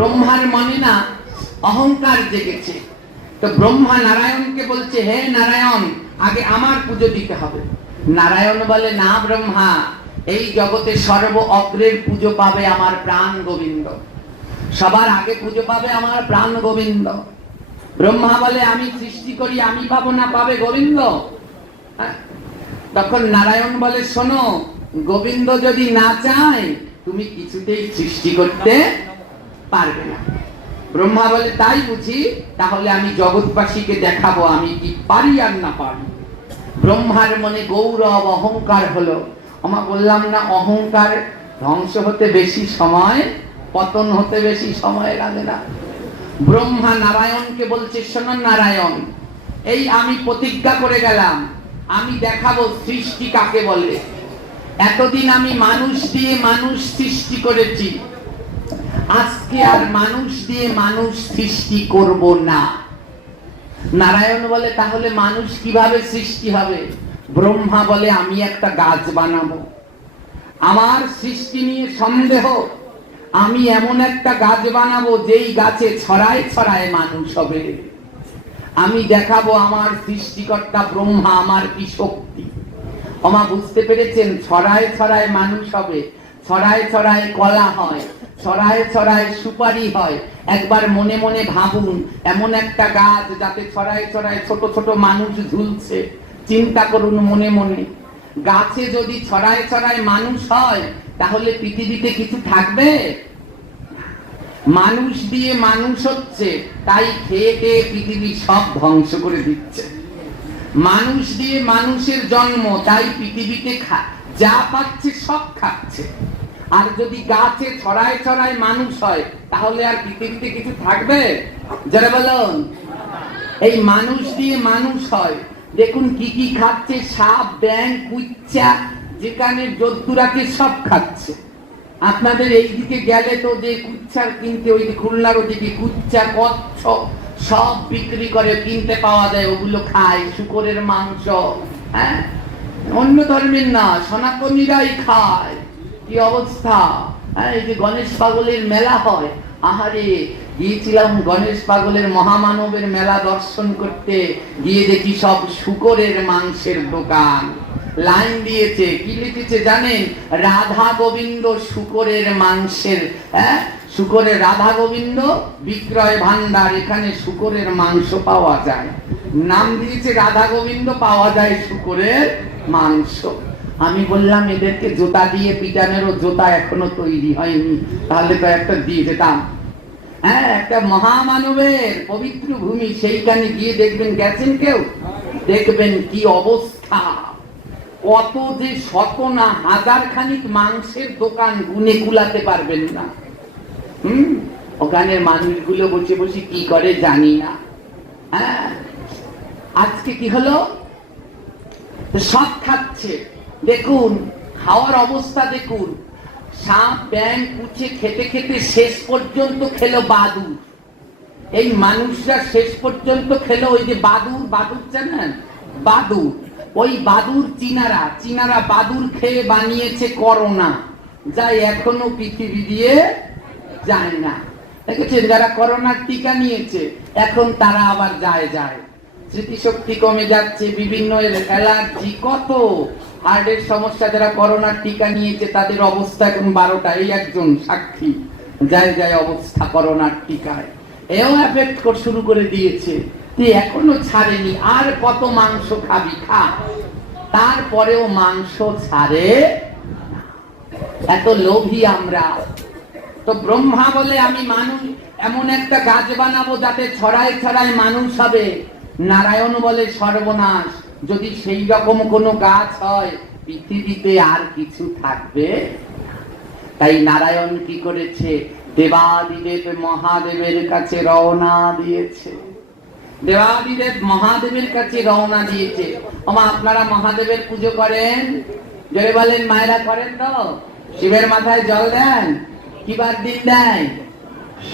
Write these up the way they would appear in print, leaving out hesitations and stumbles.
ব্রহ্মার মনে না অহংকার জেগেছে। তো ব্রহ্মা নারায়ণকে বলছে, হে নারায়ণ, আগে আমার পুজো দিতে হবে। নারায়ণ বলে, না ব্রহ্মা, এই জগতে সর্ব অগ্রের পুজো পাবে আমার প্রাণ গোবিন্দ, সবার আগে পুজো পাবে আমার প্রাণ গোবিন্দ। ব্রহ্মা বলে, আমি সৃষ্টি করি, আমি পাবো না, পাবে গোবিন্দ। তখন নারায়ণ বলে, শোনো, গোবিন্দ যদি না চায় তুমি কিছুতেই সৃষ্টি করতে পারবে না। ব্রহ্মা বলে, তাই বুঝি, তাহলে আমি জগৎবাসীকে দেখাবো আমি কি পারি আর না পারি। ব্রহ্মার মনে গৌরব অহংকার হলো। আমরা বললাম না, অহংকার ধ্বংস হতে বেশি সময়, পতন হতে বেশি সময় লাগে না। ব্রহ্মা নারায়ণকে বলছে, শোনো নারায়ণ, এই আমি প্রতিজ্ঞা করে গেলাম, আমি দেখাবো সৃষ্টি কাকে বলে। এতদিন আমি মানুষ দিয়ে মানুষ সৃষ্টি করেছি, আজকে আর মানুষ দিয়ে মানুষ সৃষ্টি করব না। নারায়ণ বলে, তাহলে মানুষ কিভাবে সৃষ্টি হবে? ব্রহ্মা বলে, আমি একটা গাছ বানাবো। আমার সৃষ্টি নিয়ে সন্দেহ, আমি এমন একটা গাছ বানাবো যেই গাছে ছড়ায় ছড়ায় মানুষ হবে। আমি দেখাবো আমার সৃষ্টিকর্তা ব্রহ্মা আমার কি শক্তি। ওমা বুঝতে পেরেছেন? ছড়ায় ছড়ায় মানুষ হবে, ছড়ায় ছড়ায় কলা হয়, ছড়ায় ছড়ায় সুপারি হয়। একবার মনে মনে ভাবুন, এমন একটা গাছ যাতে ছড়ায় ছড়ায় ছোট ছোট মানুষ ঝুলছে। চিন্তা করুন মনে মনে, গাছে যদি ছড়ায় ছড়ায় মানুষ হয় তাহলে পৃথিবীতে কিছু থাকবে? মানুষ দিয়ে মানুষ হচ্ছে, তাই খেয়ে খেয়ে পৃথিবী সব ধ্বংস করে দিচ্ছে। মানুষ দিয়ে মানুষের জন্ম, তাই পৃথিবীতে যা পাচ্ছে সব খাচ্ছে। আর যদি গাছে ছড়ায় ছড়ায় মানুষ হয় তাহলে আর পৃথিবীতে কিছু থাকবে? যারা বলুন, এই মানুষ দিয়ে মানুষ হয়। দেখুন কি কি খাচ্ছে, সাপ, ব্যাঙ, কুচ্চা, যেখানে জন্তু আছে সব খাচ্ছে। আপনাদের এইদিকে গেলে তো যে কুচ্চার কিনতে, ওই যে খুলনার ওদিকে কুচ্চা, কচ্ছপ সব বিক্রি করে, কিনতে পাওয়া যায়, ওগুলো খায়। শুকরের মাংস, হ্যাঁ, অন্য ধর্মের না, সনাতনীরাই খায়। কি অবস্থা! এই যে গণেশ পাগলের মেলা হয়, আহারে, গিয়েছিলাম গণেশ পাগলের মহামানবের মেলা দর্শন করতে, গিয়ে দেখি সব শুকরের মাংসের দোকান। লাইন দিয়েছে, কি লিখেছে জানেন? রাধা গোবিন্দ শুকরের মাংসের, শুকরের রাধা গোবিন্দ বিক্রয় ভান্ডার, এখানে শুকরের মাংস পাওয়া যায়। নাম দিয়েছে রাধা গোবিন্দ, পাওয়া যায় শুকরের মাংস। আমি বললাম, এদেরকে জোতা দিয়ে পিটানেরও জোতা এখনো তৈরি হয়নি, তাহলে তো একটা দিয়ে যেতাম। হ্যাঁ, একটা মহামানবের পবিত্র ভূমি, সেইখানে গিয়ে দেখবেন, গেছেন কেউ? দেখবেন কি অবস্থা, কত যে শত না হাজার খানিক মাংসের দোকান, গুনে কুলাতে পারবেন না। ওখানের মানুষগুলো বসে বসে কি করে জানি না। হ্যাঁ, আজকে কি হলো, সব খাচ্ছে। দেখুন খাওয়ার অবস্থা, দেখুন সাপ, ব্যাঙ, কুচে খেতে খেতে শেষ পর্যন্ত খেলো বাদুর। এই মানুষরা শেষ পর্যন্ত খেলো ওই যে বাদুর, বাদুর জানেন? বাদুর, ওই বাদুর চীনারা বাদুর খেয়ে বানিয়েছে করোনা, যা এখনো পৃথিবী দিয়ে যায় না। দেখেছেন, যারা করোনার টিকা নিয়েছে এখন তারা আবার যায়, স্মৃতিশক্তি কমে যাচ্ছে, বিভিন্ন অ্যালার্জি, কত হার্টের সমস্যা। যারা করোনার টিকা নিয়েছে তাদের অবস্থা এখন 12টা, এই একজন সাক্ষী, যায় অবস্থা করোনার টিকায়। এও এফেক্ট শুরু করে দিয়েছে, এখনো ছাড়েনি। আর কত মাংস খাবি, খা, তারপরেও মাংস ছাড়ে, এত লোভী আমরা। তো ব্রহ্মা বলে, আমি মানুষ, এমন একটা গাছ বানাবো যাতে ছড়ায় ছড়ায় মানুষ হবে। নারায়ণ বলে, সর্বনাশ, যদি সেই রকম কোনো গাছ হয় পৃথিবীতে আর কিছু থাকবে। তাই নারায়ণ কি করেছে, দেবাদিদেব মহাদেবের কাছে রওনা দিয়েছে। দেবাদিদেব মহাদেবের কাছে রওনা দিয়েছে। আপনারা মহাদেবের পুজো করেন? জোরে বলেন, মায়েরা করেন তো? শিবের মাথায় জল দেন? কিবার দিন দেয়?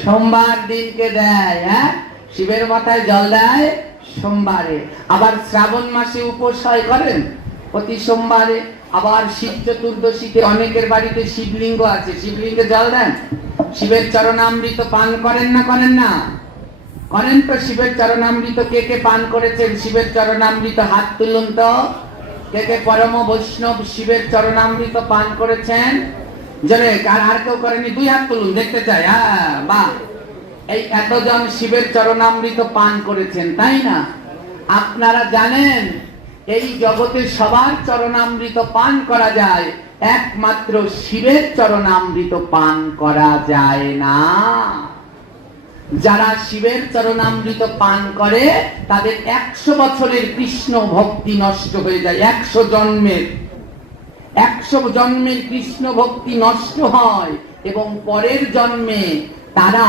সোমবার দিনকে দেয়। হ্যাঁ, শিবের মাথায় জল দেয় সোমবারে। আবার শ্রাবণ মাসে উপোস হয়, করেন? প্রতি সোমবারে। আবার শিব চতুর্দশীতে অনেকের বাড়িতে শিবলিঙ্গ আছে, শিবলিঙ্গে জল দেন, শিবের চরণামৃত পান করেন না করেন না? করেন তো। শিবের চরণামৃত কে কে পান করেছেন? শিবের চরণামৃত হাত তুলুন তো। কে কে পরম বৈষ্ণব শিবের চরণামৃত পান করেছেন? জোরে। আর কেউ করেনি? 2 হাত তুলুন, দেখতে চাই। হ্যাঁ, বাহ। এই এতজন শিবের চরণামৃত পান করেছেন, তাই না? আপনারা জানেন এই জগতে সবার চরণামৃত পান করা যায়, একমাত্র শিবের চরণামৃত পান করা যায় না। যারা শিবের চরণামৃত পান করে তাদের 100 বছরের কৃষ্ণ ভক্তি নষ্ট হয়ে যায়। 100 জন্মের কৃষ্ণ ভক্তি নষ্ট হয় এবং পরের জন্মে তারা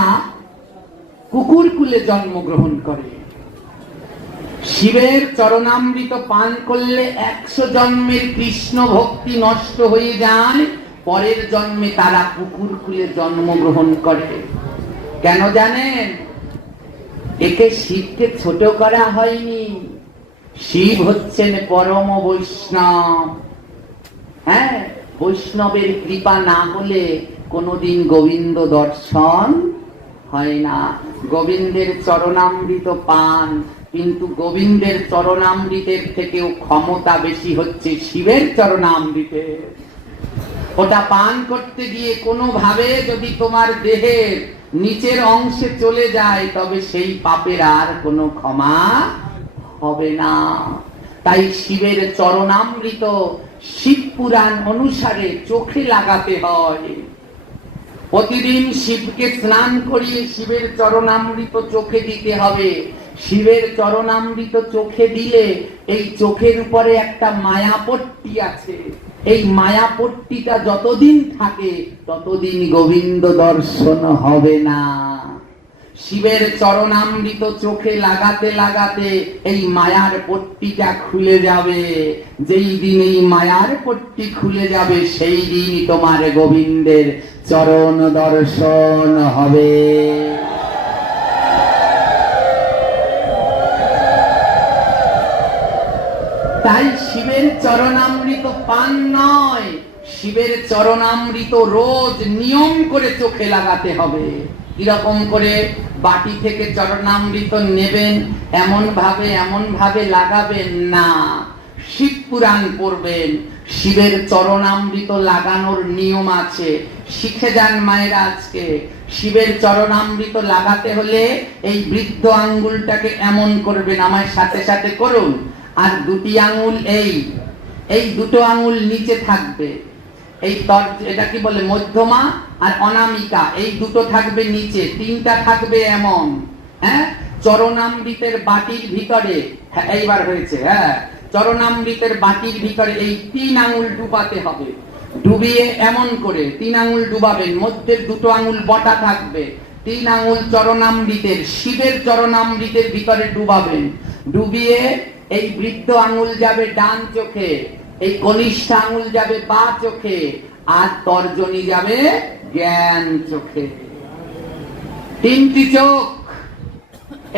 কুকুর কুলে জন্মগ্রহণ করে। শিবের চরণামৃত পান করলে 100 জন্মের কৃষ্ণ ভক্তি নষ্ট হয়ে যায়, পরের জন্মে তারা কুকুর কুলে জন্মগ্রহণ করে। কেন জানেন? একে শিবকে ছোট করা হয়নি। শিব হচ্ছেন পরম বৈষ্ণব। হ্যাঁ, বৈষ্ণবের কৃপা না হলে কোনোদিন গোবিন্দ দর্শন হয় না। গোবিন্দের চরণামৃত পান, কিন্তু গোবিন্দের চরণামৃতের থেকেও ক্ষমতা বেশি হচ্ছে শিবের চরণামৃতের। ওটা পান করতে গিয়ে কোনোভাবে যদি তোমার দেহের নিচের অংশে চলে যায়, তবে সেই পাপের আর কোনো ক্ষমা হবে না। তাই শিবের চরণামৃত শিব পুরাণ অনুসারে চোখে লাগাতে হয়। প্রতিদিন শিবকে স্নান করিয়ে শিবের চরণামৃত চোখে দিতে হবে। শিবের চরণামৃত চোখে দিলে এই চোখের উপরে একটা মায়াপট্টি আছে, এই মায়াপট্টিটা যতদিন থাকে ততদিন গোবিন্দ দর্শন হবে না। শিবের চরণামৃত চোখে লাগাতে লাগাতে এই মায়ার পট্টিটা খুলে যাবে। যেই দিন এই মায়ার পট্টি খুলে যাবে, সেই দিন তোমার গোবিন্দের চরণ দর্শন হবে। তাই শিবের চরণামৃত পান নয়, শিবের চরণামৃত রোজ নিয়ম করে চোখে লাগাতে হবে। কিরকম করে? বাটি থেকে চরণামৃত নেবেন, এমন ভাবে লাগাবেন না। শিব পুরাণ পড়বেন, শিবের চরণামৃত লাগানোর নিয়ম আছে, শিখে যান মায়েরা আজকে। শিবের চরণামৃত লাগাতে হলে এই বৃদ্ধ আঙ্গুলটাকে এমন করবেন, আমার সাথে সাথে করুন। আর 2টি আঙ্গুল এই 2টো আঙ্গুল নিচে থাকবে। এই এটা কি বলে? মধ্যমা আর অনামিকা, এই 2টো থাকবে নিচে, 3টা থাকবে এমন। হ্যাঁ, চরণামৃতের বাটির ভিতরে, হ্যাঁ এইবার হয়েছে। হ্যাঁ, চরণামৃতের বাটির ভিতরে এই 3 আঙ্গুল ডুবাতে হবে। ডুবিয়ে এমন করে 3 আঙ্গুল ডুবাবেন, মধ্যের 2টো আঙ্গুল বটা থাকবে। 3 আঙ্গুল চরণামৃতের, শিবের চরণামৃতের ভিতরে ডুবাবেন। ডুবিয়ে এই বৃদ্ধ আঙ্গুল যাবে ডান চোখে, এই কনিষ্ঠ আঙ্গুল যাবে বাঁ চোখে, আর তর্জনী যাবে জ্ঞান চোখে। 3টি চোখ।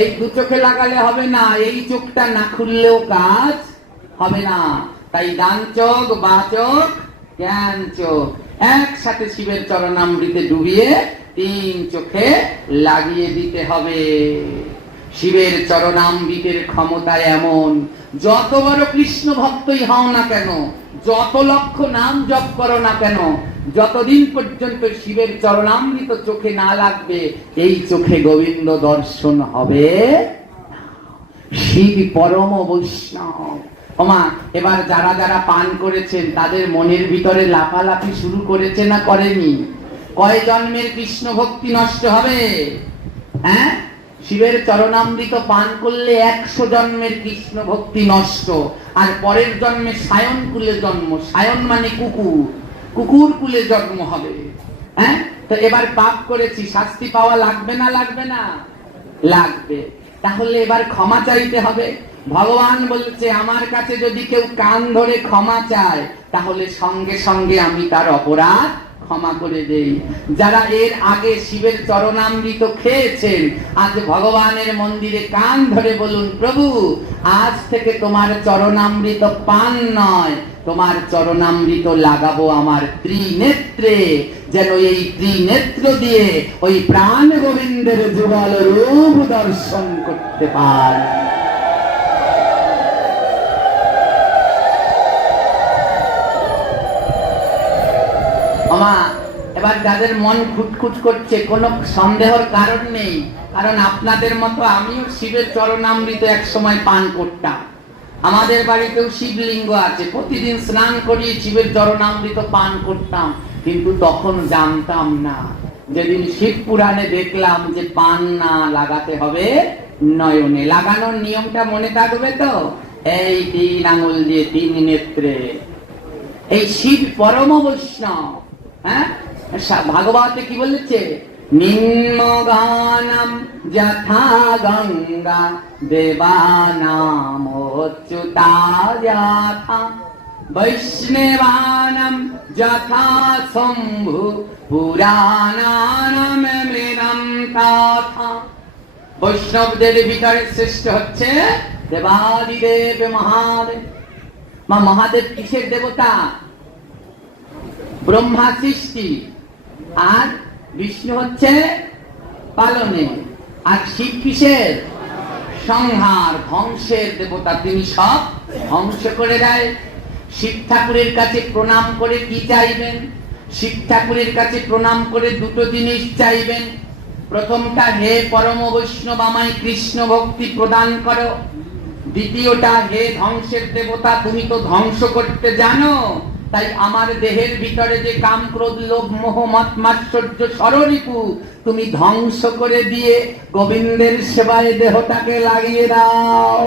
এই 2 চোখে লাগালে হবে না, এই চোখটা না খুললেও কাজ হবে না। তাই ডান চোখ, বাঁ চোখ, জ্ঞান চোখ একসাথে শিবের চরণামৃতে ডুবিয়ে 3 চোখে লাগিয়ে দিতে হবে। শিবের চরণামৃতের ক্ষমতা এমন, যত বড় কৃষ্ণ ভক্তই হও না কেন, যত লক্ষ নাম জপ করো না কেন, যতদিন পর্যন্ত শিবের চরণামৃত চোখে না লাগবে, এই চোখে গোবিন্দ দর্শন হবে। শিব পরম বৈষ্ণব। ওমা, এবার যারা যারা পান করেছেন তাদের মনের ভিতরে লাফালাফি শুরু করেছে না করেনি? কয় জন্মের কৃষ্ণ ভক্তি নষ্ট হবে? হ্যাঁ, শিবের চরণামৃত পান করলে 100 জন্মের কৃষ্ণ ভক্তি নষ্ট। আর পরের জন্মে সায়ন কুলে জন্ম। সায়ন মানে কুকুর, কুকুর কুলে জন্ম হবে। হ্যাঁ, তো এবার পাপ করেছি, শাস্তি পাওয়া লাগবে না লাগবে না? লাগবে। তাহলে এবার ক্ষমা চাইতে হবে। ভগবান বলছে, আমার কাছে যদি কেউ কান ধরে ক্ষমা চায়, তাহলে সঙ্গে সঙ্গে আমি তার অপরাধ ক্ষমা করে দেই। যারা এর আগে শিবের চরণামৃত খেয়েছেন, আজ ভগবানের মন্দিরে কান ধরে বলুন, প্রভু আজ থেকে তোমার চরণামৃত পান নয়, তোমার চরণামৃত লাগাবো আমার ত্রিনেত্রে, যেন এই ত্রিনেত্র দিয়ে ওই প্রাণ গোবিন্দের যুগল রূপ দর্শন করতে পারে। আমা এবার যাদের মন খুটখুট করছে, কোনো সন্দেহের কারণ নেই, কারণ আপনাদের মতো আমিও শিবের চরণামৃত এক সময় পান করতাম। আমাদের বাড়িতেও শিবলিঙ্গ আছে, প্রতিদিন স্নান করিয়ে শিবের চরণামৃত পান করতাম, কিন্তু তখন জানতাম না। যেদিন শিব পুরাণে দেখলাম যে পান না লাগাতে হবে নয়নে, লাগানোর নিয়মটা মনে থাকবে তো, এই 3 আঙুল দিয়ে 3 নেত্রে। এই শিব পরম বৈষ্ণব। হ্যাঁ, ভাগবতে কি বলেছে? নিম্নগানম যথা গঙ্গা দেবানাম অচ্যুতা যথা বৈষ্ণবানাম যথা শম্ভু পুরাণানাম মৃদম তথা। বৈষ্ণবদের ভিতরে শ্রেষ্ঠ হচ্ছে দেবাদিদেব মহাদেব। মহাদেব কিসের দেবতা? ব্রহ্মা সৃষ্টি, আর বিষ্ণু হচ্ছে পালনে, আর শিব কিসের? সংহার, ধ্বংসের দেবতা। তিনি সব ধ্বংস করে দেয়। শিব ঠাকুরের কাছে প্রণাম করে কি চাইবেন? শিব ঠাকুরের কাছে প্রণাম করে দুটো জিনিস চাইবেন। প্রথমটা, হে পরম বৈষ্ণব আমায় কৃষ্ণ ভক্তি প্রদান করো। দ্বিতীয়টা, হে ধ্বংসের দেবতা তুমি তো ধ্বংস করতে জানো, তাই আমার দেহের ভিতরে যে কাম ক্রোধ লোভ মোহ মত মাৎসর্য ষড়রিপু তুমি ধ্বংস করে দিয়ে গোবিন্দের সেবায় দেহটাকে লাগিয়ে দাও।